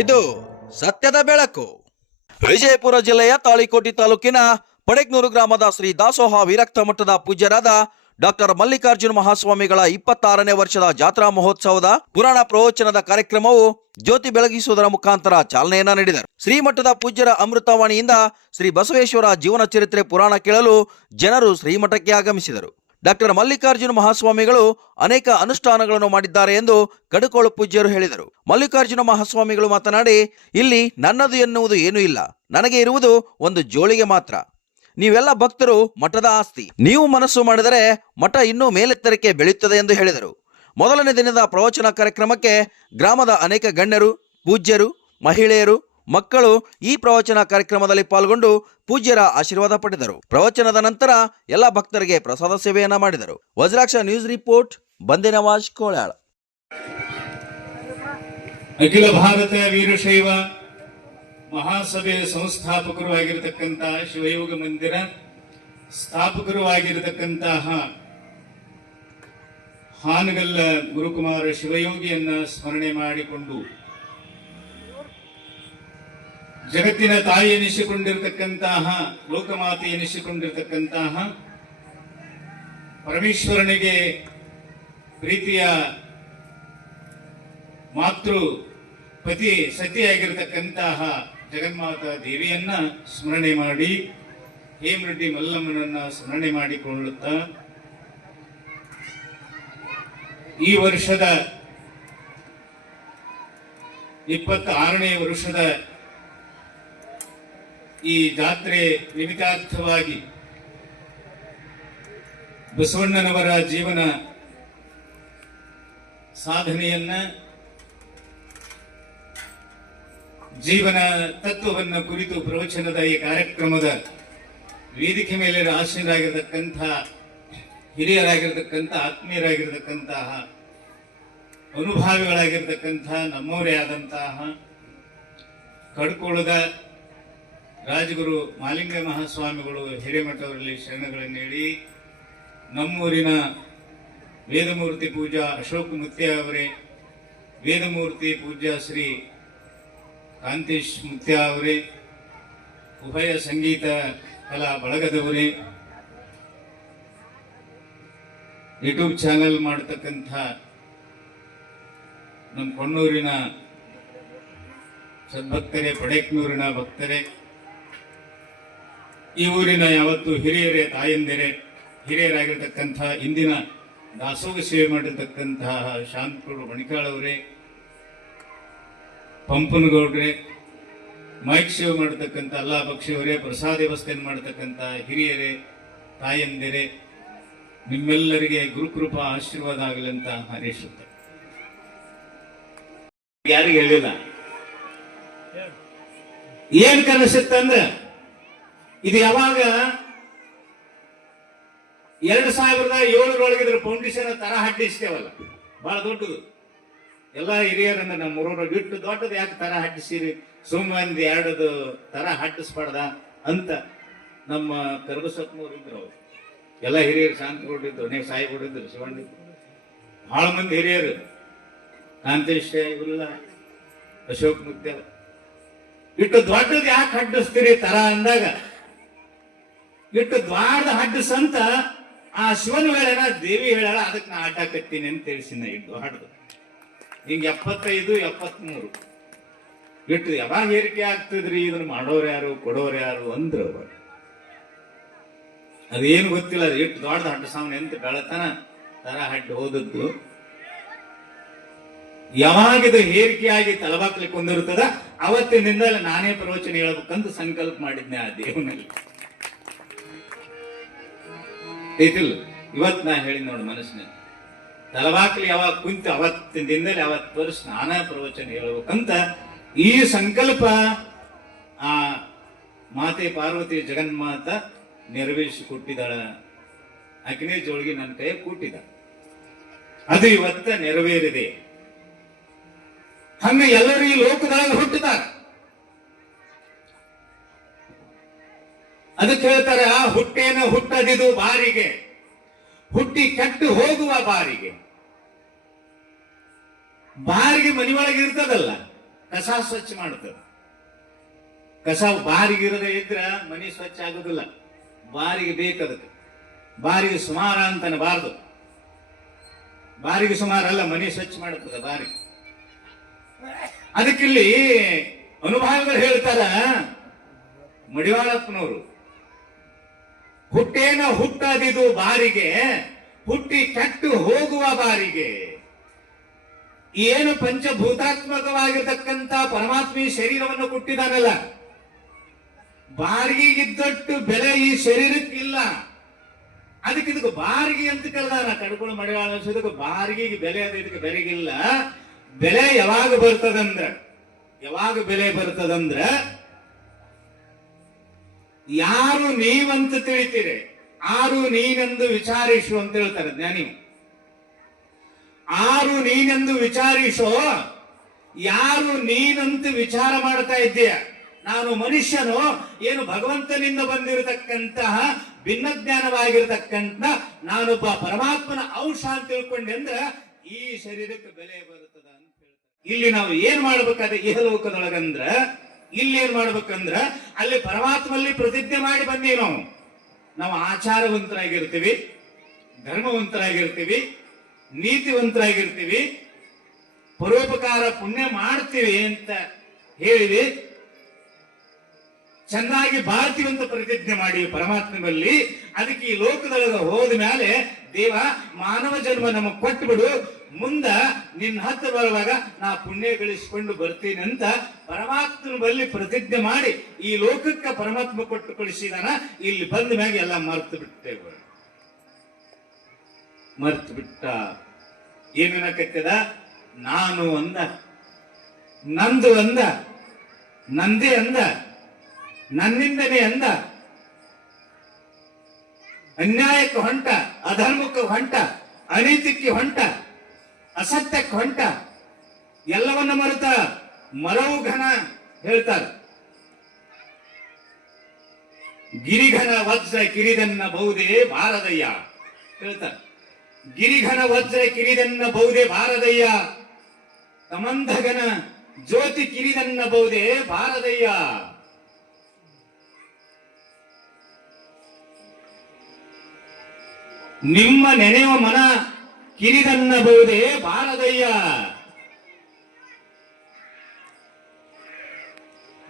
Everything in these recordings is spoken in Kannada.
ಇದು ಸತ್ಯದ ಬೆಳಕು. ವಿಜಯಪುರ ಜಿಲ್ಲೆಯ ತಾಳಿಕೋಟೆ ತಾಲೂಕಿನ ಪಡೆಕ್ನೂರು ಗ್ರಾಮದ ಶ್ರೀ ದಾಸೋಹ ವಿರಕ್ತ ಮಠದ ಪೂಜ್ಯರಾದ ಡಾಕ್ಟರ್ ಮಲ್ಲಿಕಾರ್ಜುನ ಮಹಾಸ್ವಾಮಿಗಳ 26ನೇ ವರ್ಷದ ಜಾತ್ರಾ ಮಹೋತ್ಸವದ ಪುರಾಣ ಪ್ರವಚನದ ಕಾರ್ಯಕ್ರಮವು ಜ್ಯೋತಿ ಬೆಳಗಿಸುವುದರ ಮುಖಾಂತರ ಚಾಲನೆಯನ್ನ ನೀಡಿದರು. ಶ್ರೀಮಠದ ಪೂಜ್ಯರ ಅಮೃತವಾಣಿಯಿಂದ ಶ್ರೀ ಬಸವೇಶ್ವರ ಜೀವನ ಚರಿತ್ರೆ ಪುರಾಣ ಕೇಳಲು ಜನರು ಶ್ರೀಮಠಕ್ಕೆ ಆಗಮಿಸಿದರು. ಡಾಕ್ಟರ್ ಮಲ್ಲಿಕಾರ್ಜುನ ಮಹಾಸ್ವಾಮಿಗಳು ಅನೇಕ ಅನುಷ್ಠಾನಗಳನ್ನು ಮಾಡಿದ್ದಾರೆ ಎಂದು ಕಡುಕೋಳು ಪೂಜ್ಯರು ಹೇಳಿದರು. ಮಲ್ಲಿಕಾರ್ಜುನ ಮಹಾಸ್ವಾಮಿಗಳು ಮಾತನಾಡಿ, ಇಲ್ಲಿ ನನ್ನದು ಎನ್ನುವುದು ಏನೂ ಇಲ್ಲ, ನನಗೆ ಇರುವುದು ಒಂದು ಜೋಳಿಗೆ ಮಾತ್ರ. ನೀವೆಲ್ಲ ಭಕ್ತರು ಮಠದ ಆಸ್ತಿ. ನೀವು ಮನಸ್ಸು ಮಾಡಿದರೆ ಮಠ ಇನ್ನೂ ಮೇಲೆತ್ತರಕ್ಕೆ ಬೆಳೆಯುತ್ತದೆ ಎಂದು ಹೇಳಿದರು. ಮೊದಲನೇ ದಿನದ ಪ್ರವಚನ ಕಾರ್ಯಕ್ರಮಕ್ಕೆ ಗ್ರಾಮದ ಅನೇಕ ಗಣ್ಯರು, ಪೂಜ್ಯರು, ಮಹಿಳೆಯರು, ಮಕ್ಕಳು ಈ ಪ್ರವಚನ ಕಾರ್ಯಕ್ರಮದಲ್ಲಿ ಪಾಲ್ಗೊಂಡು ಪೂಜ್ಯರ ಆಶೀರ್ವಾದ ಪಡೆದರು. ಪ್ರವಚನದ ನಂತರ ಎಲ್ಲ ಭಕ್ತರಿಗೆ ಪ್ರಸಾದ ಸೇವೆಯನ್ನ ಮಾಡಿದರು. Vajraksha news report, Bandenawaz ಕೋಳಾಳ. ಅಖಿಲ ಭಾರತ ವೀರಶೈವ ಮಹಾಸಭೆ ಸಂಸ್ಥಾಪಕರು ಆಗಿರತಕ್ಕಂತ ಶಿವಯೋಗ ಮಂದಿರ ಸ್ಥಾಪಕರು ಆಗಿರತಕ್ಕಂತಹ ಹಾನಗಲ್ಲ ಗುರುಕುಮಾರ ಶಿವಯೋಗಿಯನ್ನ ಸ್ಮರಣೆ ಮಾಡಿಕೊಂಡು ಜಗತ್ತಿನ ತಾಯಿ ಎನಿಸಿಕೊಂಡಿರತಕ್ಕಂತಹ ಲೋಕಮಾತೆ ಎನಿಸಿಕೊಂಡಿರತಕ್ಕಂತಹ ಪರಮೇಶ್ವರನಿಗೆ ಪ್ರೀತಿಯ ಮಾತೃ ಪತಿ ಸತಿಯಾಗಿರತಕ್ಕಂತಹ ಜಗನ್ಮಾತಾ ದೇವಿಯನ್ನ ಸ್ಮರಣೆ ಮಾಡಿ ಹೇಮರೆಡ್ಡಿ ಮಲ್ಲಮ್ಮನನ್ನ ಸ್ಮರಣೆ ಮಾಡಿಕೊಳ್ಳುತ್ತಾ ಈ ವರ್ಷದ 26ನೇ ವರ್ಷದ ಈ ಜಾತ್ರೆ ನಿಮಿತ್ತಾರ್ಥವಾಗಿ ಬಸವಣ್ಣನವರ ಜೀವನ ಸಾಧನೆಯನ್ನ, ಜೀವನ ತತ್ವವನ್ನ ಕುರಿತು ಪ್ರವಚನದ ಈ ಕಾರ್ಯಕ್ರಮದ ವೇದಿಕೆ ಮೇಲೆ ಆಸೀನರಾಗಿರತಕ್ಕಂಥ ಹಿರಿಯರಾಗಿರ್ತಕ್ಕಂಥ ಆತ್ಮೀಯರಾಗಿರ್ತಕ್ಕಂತಹ ಅನುಭಾವಿಗಳಾಗಿರ್ತಕ್ಕಂಥ ನಮ್ಮವರೇ ಆದಂತಹ ಕಡ್ಕೋಳದ ರಾಜಗುರು ಮಾಲಿಂಗ ಮಹಾಸ್ವಾಮಿಗಳು ಹಿರೇಮಠವರಲ್ಲಿ ಶರಣಗಳನ್ನು ಹೇಳಿ, ನಮ್ಮೂರಿನ ವೇದಮೂರ್ತಿ ಪೂಜಾ ಅಶೋಕ್ ಮುತ್ಯ ಅವರೇ, ವೇದಮೂರ್ತಿ ಪೂಜ್ಯ ಶ್ರೀ ಕಾಂತೇಶ್ ಮುತ್ಯ ಅವರೇ, ಉಭಯ ಸಂಗೀತ ಕಲಾ ಬಳಗದವರೇ, ಯೂಟ್ಯೂಬ್ ಚಾನೆಲ್ ಮಾಡತಕ್ಕಂಥ ನಮ್ಮ ಕೊಣ್ಣೂರಿನ ಸದ್ಭಕ್ತರೇ, ಪಡೆಕ್ನೂರಿನ ಭಕ್ತರೇ, ಈ ಊರಿನ ಯಾವತ್ತು ಹಿರಿಯರೇ, ತಾಯಂದಿರೇ, ಹಿರಿಯರಾಗಿರ್ತಕ್ಕಂಥ ಇಂದಿನ ದಾಸೋಹ ಸೇವೆ ಮಾಡಿರ್ತಕ್ಕಂತಹ ಶಾಂತಗೌಡರು ಬಣಿಕಾಳವರೇ, ಪಂಪನಗೌಡ್ರೆ, ಮೈಕ್ ಸೇವೆ ಮಾಡತಕ್ಕಂಥ ಅಲ್ಲಾ ಬಕ್ಷಿಯವರೇ, ಪ್ರಸಾದ ವ್ಯವಸ್ಥೆಯನ್ನು ಮಾಡತಕ್ಕಂಥ ಹಿರಿಯರೇ, ತಾಯಂದಿರೇ, ನಿಮ್ಮೆಲ್ಲರಿಗೆ ಗುರುಕೃಪಾ ಆಶೀರ್ವಾದ ಆಗಲಿ ಅಂತ ಹಾರೈಸುತ್ತೆ. ಯಾರಿಗೆ ಹೇಳಿಲ್ಲ ಏನ್ ಕನಸುತ್ತಂದ್ರೆ, ಇದು ಯಾವಾಗ 2007 ಇದ್ರ ಫೌಂಡೇಶನ್ ತರ ಹಟ್ಟಿಸ್ತೇವಲ್ಲ, ಬಹಳ ದೊಡ್ಡದು. ಎಲ್ಲ ಹಿರಿಯರನ್ನ ನಮ್ಮೂರವ್ರು ಬಿಟ್ಟು ದೊಡ್ಡದು ಯಾಕೆ ತರ ಹಟ್ಟಿಸಿರಿ, ಸುಮ್ಮಂದಿ ಎರಡದು ತರ ಹಟ್ಟಿಸ್ಬಾರ್ದ ಅಂತ ನಮ್ಮ ಕರ್ಬಸತ್ನವ್ರು ಇದ್ರು. ಅವ್ರು ಎಲ್ಲ ಹಿರಿಯರು, ಶಾಂತಗೊಂಡಿದ್ರು, ನೀವು ಸಾಯಿಗೊಂಡಿದ್ರು, ಶಿವಣ್ಣಿದ್ರು, ಬಹಳ ಮಂದಿ ಹಿರಿಯರು, ಕಾಂತೇಶ ಇವರೆಲ್ಲ, ಅಶೋಕ್ ಮುತ್ಯ. ಇಟ್ಟು ದೊಡ್ಡದು ಯಾಕೆ ಹಡ್ಡಿಸ್ತೀರಿ ತರ ಅಂದಾಗ, ಇಟ್ಟು ದ್ವಾರದ ಹಡ್ಡಿಸಂತ ಆ ಶಿವನ ಹೇಳ, ದೇವಿ ಹೇಳ, ಅದಕ್ಕೆ ನಾ ಆಟಾಕತ್ತೀನಿ ಅಂತ ತಿಳಿಸಿನ. ಇಟ್ಟು ಹಾಡ್ದು ಹಿಂಗ 75, 73 ಇಟ್ಟು ಯಾವಾಗ ಏರಿಕೆ ಆಗ್ತದ್ರಿ, ಇದನ್ನ ಮಾಡೋರು ಯಾರು, ಕೊಡೋರು ಯಾರು ಅಂದ್ರು. ಅದೇನು ಗೊತ್ತಿಲ್ಲ, ಅದು ಇಟ್ಟು ದೊಡ್ಡ ಹಡ್ಡು ಸಾವನ್ ಎಂತ ಬೆಳತನ ತರ ಹಡ್ಡು ಹೋದದ್ದು. ಯಾವಾಗಿದು ಹೇರಿಕೆಯಾಗಿ ತಲಬಾಕ್ಲಿಕ್ಕೆ ಹೊಂದಿರ್ತದ ಅವತ್ತಿನಿಂದಲೇ ನಾನೇ ಪ್ರವಚನ ಹೇಳ್ಬೇಕಂತ ಸಂಕಲ್ಪ ಮಾಡಿದ್ನೆ ಆ ದೇವನಲ್ಲಿ. ಐತಿಲ್ಲ, ಇವತ್ತು ನಾ ಹೇಳಿ ನೋಡಿ ಮನಸ್ಸಿನಲ್ಲಿ, ತಲಬಾಕ್ಲಿ ಯಾವಾಗ ಕುಂತು ಅವತ್ತಿನಿಂದಲೇ ಅವತ್ತು ವರ್ಷ ನಾನಾ ಪ್ರವಚನ ಹೇಳ್ಬೇಕಂತ ಈ ಸಂಕಲ್ಪ ಆ ಮಾತೆ ಪಾರ್ವತಿ ಜಗನ್ಮಾತ ನೆರವೇರಿಸಿ ಕೊಟ್ಟಿದ್ದಾಳ. ಅಗ್ನಿ ಜೋಳಿಗೆ ನನ್ನ ಕೈ ಕೊಟ್ಟಿದ್ದ, ಅದು ಇವತ್ತ ನೆರವೇರಿದೆ. ಹಂಗ ಎಲ್ಲರೂ ಈ ಲೋಕದಾಗ ಹುಟ್ಟಿದಾರ. ಅದಕ್ಕೆ ಹೇಳ್ತಾರೆ, ಆ ಹುಟ್ಟೇನ ಹುಟ್ಟದಿದು ಬಾರಿಗೆ, ಹುಟ್ಟಿ ಕೆಟ್ಟು ಹೋಗುವ ಬಾರಿಗೆ. ಬಾರಿಗೆ ಮನೆಯೊಳಗೆ ಇರ್ತದಲ್ಲ, ಕಸ ಸ್ವಚ್ಛ ಮಾಡುತ್ತದೆ. ಕಸ ಬಾರಿಗಿರದೇ ಇದ್ರ ಮನೆ ಸ್ವಚ್ಛ ಆಗುದಿಲ್ಲ. ಬಾರಿಗೆ ಬೇಕದಕ್ಕೆ. ಬಾರಿಗೆ ಸುಮಾರ ಅಂತ ಅನ್ನಬಾರ್ದು. ಬಾರಿಗೆ ಸುಮಾರಲ್ಲ, ಮನೆ ಸ್ವಚ್ಛ ಮಾಡುತ್ತದೆ ಬಾರಿಗೆ. ಅದಕ್ಕಿಲ್ಲಿ ಅನುಭಾವಿಗಳು ಹೇಳ್ತಾರ, ಮಡಿವಾಳಪ್ಪನವರು, ಹುಟ್ಟೇನ ಹುಟ್ಟದಿದು ಬಾರಿಗೆ, ಹುಟ್ಟಿ ಕೆಟ್ಟು ಹೋಗುವ ಬಾರಿಗೆ. ಏನು ಪಂಚಭೂತಾತ್ಮಕವಾಗಿರ್ತಕ್ಕಂಥ ಪರಮಾತ್ಮಿ ಶರೀರವನ್ನು ಕೊಟ್ಟಿದ್ದಾನಲ್ಲ, ಬಾರಿಗೆಗಿದ್ದಟ್ಟು ಬೆಲೆ ಈ ಶರೀರಕ್ಕಿಲ್ಲ. ಅದಕ್ಕೆ ಇದಕ್ಕೆ ಬಾರಿಗೆ ಅಂತ ಕರೆದಾರ. ಕಡ್ಕೊಂಡು ಮಡಿವಾಳ ಅನ್ಸೋದಕ್ಕೆ ಬಾರಿಗೆಗೆ ಬೆಲೆ ಅದ, ಇದಕ್ಕೆ ಬೆಲೆಗಿಲ್ಲ. ಬೆಲೆ ಯಾವಾಗ ಬರ್ತದಂದ್ರ, ಯಾವಾಗ ಬೆಲೆ ಬರ್ತದಂದ್ರ, ಯಾರು ನೀವಂತ ತಿಳಿತೀರಿ, ಆರು ನೀನೆಂದು ವಿಚಾರಿಸು ಅಂತ ಹೇಳ್ತಾರೆ ಜ್ಞಾನಿ. ಆರು ನೀನೆಂದು ವಿಚಾರಿಸೋ, ಯಾರು ನೀನಂತ ವಿಚಾರ ಮಾಡ್ತಾ ಇದ್ದೀಯ. ನಾನು ಮನುಷ್ಯನು, ಏನು ಭಗವಂತನಿಂದ ಬಂದಿರತಕ್ಕಂತಹ ಭಿನ್ನ ಜ್ಞಾನವಾಗಿರತಕ್ಕಂತ ನಾನೊಬ್ಬ ಪರಮಾತ್ಮನ ಅಂಶ ಅಂತ ತಿಳ್ಕೊಂಡೆ ಅಂದ್ರ ಈ ಶರೀರಕ್ಕೆ ಬೆಲೆ ಬರುತ್ತದ ಅಂತ ಹೇಳ್ತಾರೆ. ಇಲ್ಲಿ ನಾವು ಏನ್ ಮಾಡ್ಬೇಕಾದ್ರೆ ಇಹಲೋಕದೊಳಗಂದ್ರ, ಇಲ್ಲಿ ಏನ್ ಮಾಡ್ಬೇಕಂದ್ರ ಅಲ್ಲಿ ಪರಮಾತ್ಮಲ್ಲಿ ಪ್ರತಿಜ್ಞೆ ಮಾಡಿ ಬಂದೀವಿ. ನಾವು ಆಚಾರವಂತರಾಗಿರ್ತೀವಿ, ಧರ್ಮವಂತರಾಗಿರ್ತೀವಿ, ನೀತಿವಂತರಾಗಿರ್ತೀವಿ, ಪರೋಪಕಾರ ಪುಣ್ಯ ಮಾಡ್ತೀವಿ ಅಂತ ಹೇಳಿವಿ, ಚೆನ್ನಾಗಿ ಬಾಳ್ತೀವಿ ಅಂತ ಪ್ರತಿಜ್ಞೆ ಮಾಡಿ ಪರಮಾತ್ಮನಲ್ಲಿ. ಅದಕ್ಕೆ ಈ ಲೋಕದೊಳಗ ಹೋದ ಮೇಲೆ ದೇವ ಮಾನವ ಜನ್ಮ ನಮಗ್ ಕೊಟ್ಟು ಬಿಡು, ಮುಂದ ನಿನ್ನ ಹತ್ರ ಬರುವಾಗ ನಾ ಪುಣ್ಯ ಗಳಿಸಿಕೊಂಡು ಬರ್ತೀನಿ ಅಂತ ಪರಮಾತ್ಮನ ಬಳಿ ಪ್ರತಿಜ್ಞೆ ಮಾಡಿ ಈ ಲೋಕಕ್ಕೆ ಪರಮಾತ್ಮ ಕೊಟ್ಟು ಕಳಿಸಿದಾನ. ಇಲ್ಲಿ ಬಂದ ಮ್ಯಾಗ ಎಲ್ಲ ಮರ್ತು ಬಿಟ್ಟೇವೆ. ಮರ್ತು ಬಿಟ್ಟ. ಏನೇನಕತ್ತದ, ನಾನು ಅಂದ, ನಂದು ಅಂದ, ನಂದೇ ಅಂದ, ನನ್ನಿಂದನೇ ಅಂದ, ಅನ್ಯಾಯಕ್ಕೆ ಹೊಂಟ, ಅಧರ್ಮಕ್ಕೆ ಹೊಂಟ, ಅನೀತಿಕ್ಕೆ ಹೊಂಟ, ಅಸತ್ಯಕ್ಕೆ ಹೊಂಟ, ಎಲ್ಲವನ್ನ ಮರೆತ ಮರವು ಘನ ಹೇಳ್ತಾರೆ. ಗಿರಿಘನ ವಜ್ರ ಕಿರಿದನ್ನ ಬಹುದೇ ಭಾರದಯ್ಯ ಹೇಳ್ತಾರೆ. ಗಿರಿಘನ ವಜ್ರ ಕಿರಿದನ್ನ ಬಹುದೇ ಭಾರದಯ್ಯ, ಕಮಂಧಗನ ಜ್ಯೋತಿ ಕಿರಿದನ್ನ ಬಹುದೇ ಭಾರದಯ್ಯ. ನಿಮ್ಮ ನೆನೆಯುವ ಮನ ಕಿರಿದನ್ನಬಹುದೇ ಬಾರದಯ್ಯ.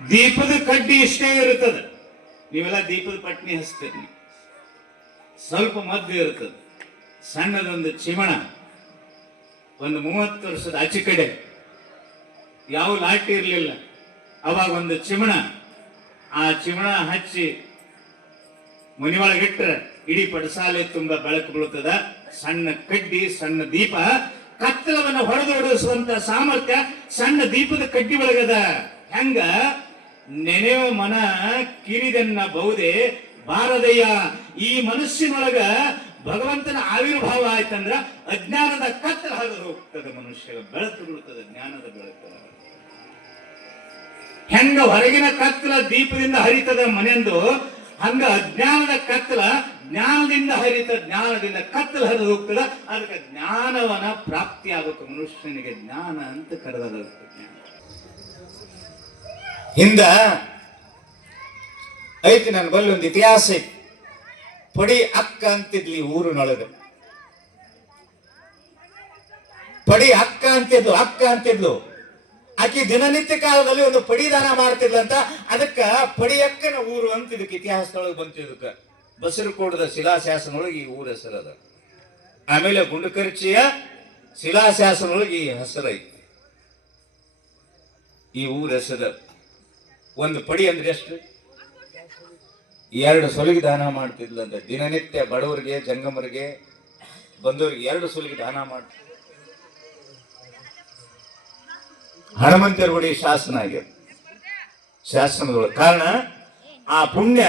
ದೀಪದ ಕಡ್ಡಿ ಇಷ್ಟೇ ಇರುತ್ತದೆ. ನೀವೆಲ್ಲ ದೀಪದ ಪಟ್ನಿ ಹಚ್ತೀರಿ, ಸ್ವಲ್ಪ ಮದ್ದು ಇರುತ್ತದೆ. ಸಣ್ಣದೊಂದು ಚಿಮಣ, ಒಂದು 30 ವರ್ಷದ ಆಚೆ ಕಡೆ ಯಾವ ಲಾಟಿ ಇರಲಿಲ್ಲ. ಅವಾಗ ಒಂದು ಚಿಮಣ, ಆ ಚಿಮಣ ಹಚ್ಚಿ ಮನೆ ಒಳಗಿಟ್ರೆ ಇಡೀ ಪಡಸಾಲೆ ತುಂಬ ಬೆಳಕು ಬೀಳುತ್ತದ. ಸಣ್ಣ ಕಡ್ಡಿ, ಸಣ್ಣ ದೀಪ, ಕತ್ತಲವನ್ನು ಹೊಡೆದೊಡಿಸುವಂತ ಸಾಮರ್ಥ್ಯ ಸಣ್ಣ ದೀಪದ ಕಡ್ಡಿ ಒಳಗದ. ಹೆಂಗ ನೆನೆಯುವ ಮನ ಕಿರಿದನ್ನ ಬಹುದೇ ಬಾರದಯ್ಯ. ಈ ಮನುಷ್ಯನೊಳಗ ಭಗವಂತನ ಆವಿರ್ಭಾವ ಆಯ್ತಂದ್ರ ಅಜ್ಞಾನದ ಕತ್ತಲ ಹರಿದು ಹೋಗ್ತದೆ. ಮನುಷ್ಯ ಬೆಳಕು ಬೀಳುತ್ತದೆ, ಜ್ಞಾನದ ಬೆಳಕು. ಹೆಂಗ ಹೊರಗಿನ ಕತ್ತಲ ದೀಪದಿಂದ ಹರಿತದ ಮನೆಯಂದು, ಹಂಗ ಅಜ್ಞಾನದ ಕತ್ತಲ ಜ್ಞಾನದಿಂದ ಹರಿತ, ಜ್ಞಾನದಿಂದ ಕತ್ತಲ ಹರಿದು ಹೋಗ್ತದ. ಅದಕ್ಕೆ ಜ್ಞಾನವನ ಪ್ರಾಪ್ತಿ ಆಗಬೇಕು ಮನುಷ್ಯನಿಗೆ. ಜ್ಞಾನ ಅಂತ ಕರೆದ ಹಿಂದ ಐತಿ. ನನ್ನ ಬಲ್ಲಿ ಒಂದು ಇತಿಹಾಸ ಐತಿ. ಪಡಿ ಅಕ್ಕ ಅಂತಿದ್ಲಿ ಊರಿನೊಳಗೆ. ಪಡಿ ಅಕ್ಕ ಅಂತಿದ್ಲು, ಅಕ್ಕ ಅಂತಿದ್ಲು. ಆಕಿ ದಿನನಿತ್ಯ ಕಾಲದಲ್ಲಿ ಒಂದು ಪಡಿದಾನ ಮಾಡ್ತಿದ್ಲಂತ. ಅದಕ್ಕ ಪಡಿಯಕ್ಕನ ಊರು ಅಂತ ಇದಕ್ಕೆ ಇತಿಹಾಸದೊಳಗೆ ಬಂತು. ಇದಕ್ಕ ಬಸರಕೋಟದ ಶಿಲಾಶಾಸನೊಳಗೆ ಈ ಊರ ಹೆಸರದ. ಆಮೇಲೆ ಗುಂಡಕರ್ಚಿಯ ಶಿಲಾಶಾಸನೊಳಗೆ ಈ ಹೆಸರೈತಿ. ಈ ಊರ ಹೆಸರ. ಒಂದು ಪಡಿ ಅಂದ್ರೆ ಎಷ್ಟು? 2 ಸೊಲಿಗೆ ದಾನ ಮಾಡ್ತಿದ್ಲಂತ. ದಿನನಿತ್ಯ ಬಡವರಿಗೆ, ಜಂಗಮರಿಗೆ, ಬಂದವರಿಗೆ 2 ಸೊಲಿಗೆ ದಾನ ಮಾಡ್ತಿದ್ಲ. ಹನುಮಂತರ ಗುಡಿ ಶಾಸನ ಆಗ್ಯದ. ಶಾಸನದೊಳಗೆ ಕಾರಣ ಆ ಪುಣ್ಯ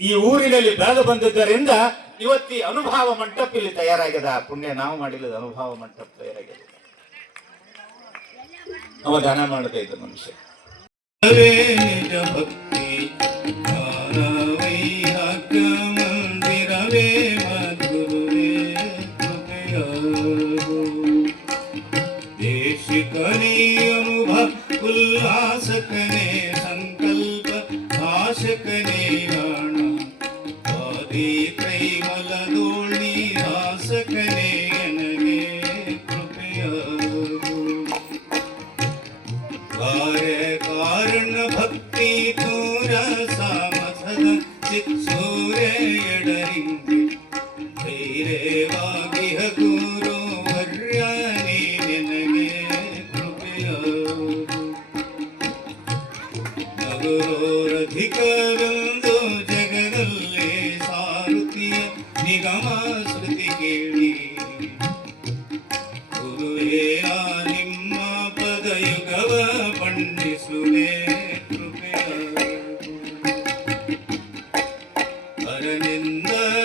ಈ ಊರಿನಲ್ಲಿ ಬೆಳೆದು ಬಂದಿದ್ದರಿಂದ ಇವತ್ತಿ ಅನುಭವ ಮಂಟಪ ಇಲ್ಲಿ ತಯಾರಾಗ್ಯದ. ಆ ಪುಣ್ಯ ನಾವು ಮಾಡಿಲ್ಲದ ಅನುಭವ ಮಂಟಪ ತಯಾರಾಗ್ಯದ. ಅವ ದಾನ ಮಾಡ್ತಾ ಇದ್ದ ಮನುಷ್ಯ. ನಿಜ ಭಕ್ತಿ ಮಂದಿರವೇ ಮಧುರವೇ ಕೃಪೆಯ ದೇಶಿಕಲಿ ಅನುಭವ ಶಾಸಕನೇ ಸಂಕಲ್ಪ ಭಾಷಕನೇ ರಾಣ ಆದಿ ಕೈಮಲದೋಳಿ ಹಾಸಕನೇ ನನಗೆ ಕೃಪೆಯಾಗು ಕಾರ್ಯ ಕಾರಣ ಭಕ್ತಿ ತೂರ ಸಾಮಸದ ಚಿತ್ಸೂರ್ಯ ಎಡರಿಂಗೆ ಧೈರ್ಯವಾಗಿ ಗುರು ವರ್ಯಾನಿ ನನಗೆ ಕೃಪೆಯಾಗು ನಗರೋರಧಿಕವೆಂದು ಜಗದಲ್ಲೇ ಸಾರುತಿಯ ನಿಗಮ ಶ್ರುತಿ ಕೇಳಿ ಗುರುವೇ ನಿಮ್ಮ ಪದಯುಗವ ಬಣ್ಣಿಸುವೆ ಕೃಪೆಯಾಗು ಪರನಿಂದಲಧಿಕವೆಂಬು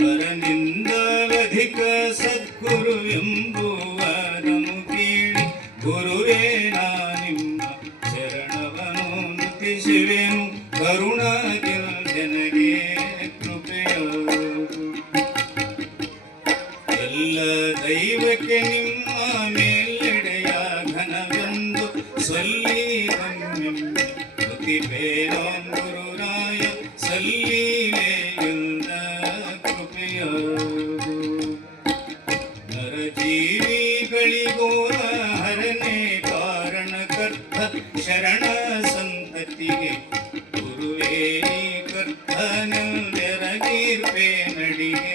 ಪರನಿಂದಲಧಿಕ ಸದ್ಗುರು ಎಂಬುವದನು ಕೇಳಿ ಗುರುವೇ ನಿಮ್ಮ ಶರಣವನು ನುತಿಸುವೆನು ಕರುಣಾಗಿಲ್ದೆನಗೆ ಕೃಪೆಯಾಗು ಎಲ್ಲ ದೈವಕ್ಕೆ ನಿಮ್ಮ ಮೇಲೆಡೆಯ ಘನವೆಂದು ಸಲ್ಲಿದಮ್ಮೆಮ್ಮೆ ನುತಿಪೇನೋ ಗುರುರಾಯ ಸಲ್ಲಿವೆಯುಂದ ಕೃಪೆಯಾಗು ನರಜೀವಿಗಳಿಗೋರ ಹರನೇ ಕಾರಣಕರ್ತ ಶರಣ ಸಂತತಿಗೆ ಗುರುವೇ ಕರ್ತನೆಂದೆರಗಿರ್ಪೆ ನಡಿಗೆ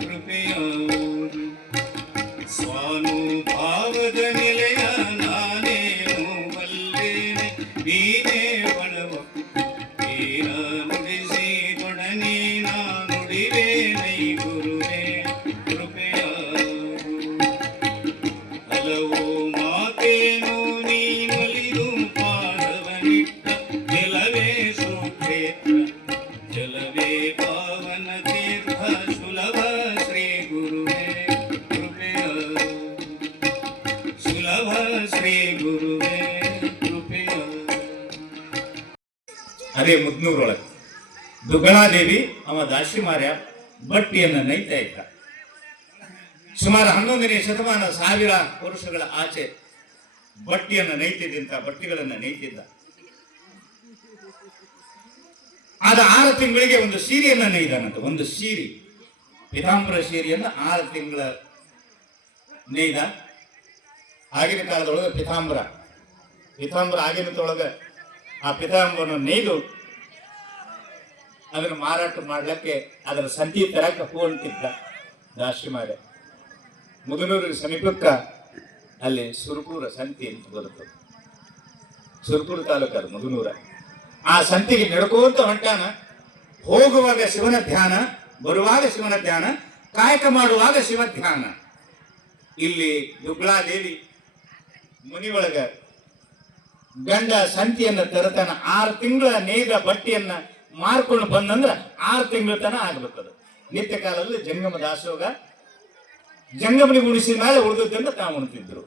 ಕೃಪೆಯಾಗು ಸ್ವಾನುಭಾವದ ನಿಲಯ ನಾನೇನು ಬಲ್ಲೇನೆ ನೀನೇ ಒಳವ ನೀನ ನುಡಿಸಿ ತೊಡನಿ ನಾ ನುಡಿವೆ ನೈ ಗುರುವೇ ಕೃಪೆಯಾಗು ಹಲವು ಮಾತೇನು ನೀನೊಲಿದು ಪಾದವನಿಟ್ಟ ನಿಲವೇ ಸುಕ್ಷೇತ್ರ ಜಲವೇ ಪಾವನ ತೀರ್ಥ ಸುಲಭ ಶ್ರೀ ಗುರುವೇ ಕೃಪೆಯಾಗು ಸುಲಭ ಶ್ರೀ ಗುರುವೇ ಕೃಪೆಯಾಗು ಅದೇ ಮುದ್ನೂರೊಳಗೆ ದುಗ್ಗಣಾದೇವಿ ಅವ ದಾಸಿಮಾರ್ಯ ಬಟ್ಟಿಯನ್ನು ನೈತಾ ಇದ್ದ. ಸುಮಾರು 11ನೇ ಶತಮಾನ ಸಾವಿರ ವರ್ಷಗಳ ಆಚೆ ಬಟ್ಟಿಯನ್ನು ನೈತಿದ್ದಂತ ಬಟ್ಟಿಗಳನ್ನು ನೈತಿದ್ದ. ಆದ 6 ತಿಂಗಳಿಗೆ ಒಂದು ಸೀರೆಯನ್ನ ನೇಯ್ದಾನಂತ. ಒಂದು ಸೀರೆ, ಪೀತಾಂಬರ ಸೀರೆಯನ್ನು 6 ತಿಂಗಳ ನೇಯ್ದ. ಆಗಿನ ಕಾಲದೊಳಗೆ ಪೀತಾಂಬರ ಆಗಿನದೊಳಗೆ ಆ ಪೀತಾಂಬರನ್ನು ನೇಯ್ದು ಅದನ್ನು ಮಾರಾಟ ಮಾಡ್ಲಿಕ್ಕೆ ಅದರ ಸಂತಿ ತರಕ್ಕೆ ಹೋಗ್ತಿದ್ದ ದಾಸಿಮಾರ್ಯ. ಮುದನೂರಿಗೆ ಸಮೀಪಕ್ಕ ಅಲ್ಲಿ ಸುರಪುರ ಸಂತಿ ಅಂತ ಬರುತ್ತದೆ. ಸುರಪುರ ತಾಲೂಕದ ಮುದನೂರ. ಆ ಸಂತಿಗೆ ನಡ್ಕೋತ ಹೊಂಟಾನ. ಹೋಗುವಾಗ ಶಿವನ ಧ್ಯಾನ, ಬರುವಾಗ ಶಿವನ ಧ್ಯಾನ, ಕಾಯಕ ಮಾಡುವಾಗ ಶಿವ ಧ್ಯಾನ. ಇಲ್ಲಿ ದುಗ್ಗಳಾದೇವಿ ಮುನಿಯೊಳಗ ಗಂಡ ಸಂತಿಯನ್ನ ತರತನ 6 ತಿಂಗಳ ನೇಯ್ದ ಬಟ್ಟೆಯನ್ನ ಮಾರ್ಕೊಂಡು ಬಂದಂದ್ರ 6 ತಿಂಗಳ ತನ ಆಗ್ಬೇಕದು. ನಿತ್ಯ ಕಾಲದಲ್ಲಿ ಜಂಗಮ ದಾಸೋಗ ಜಂಗಮನಿಗೆ ಉಣಿಸಿದ ಮೇಲೆ ಉಳಿದದ್ದನ್ನು ತಾವು ಉಣ್ತಿದ್ರು.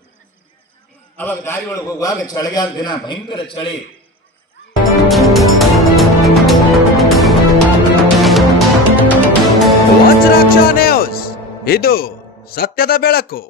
ಅವಾಗ ದಾರಿ ಒಳಗೆ ಹೋಗುವಾಗ ಚಳಿಗಾಲ ದಿನ, ಭಯಂಕರ ಚಳಿ. ವಜ್ರಾಕ್ಷ ನ್ಯೂಸ್, ಇದು ಸತ್ಯದ ಬೆಳಕು.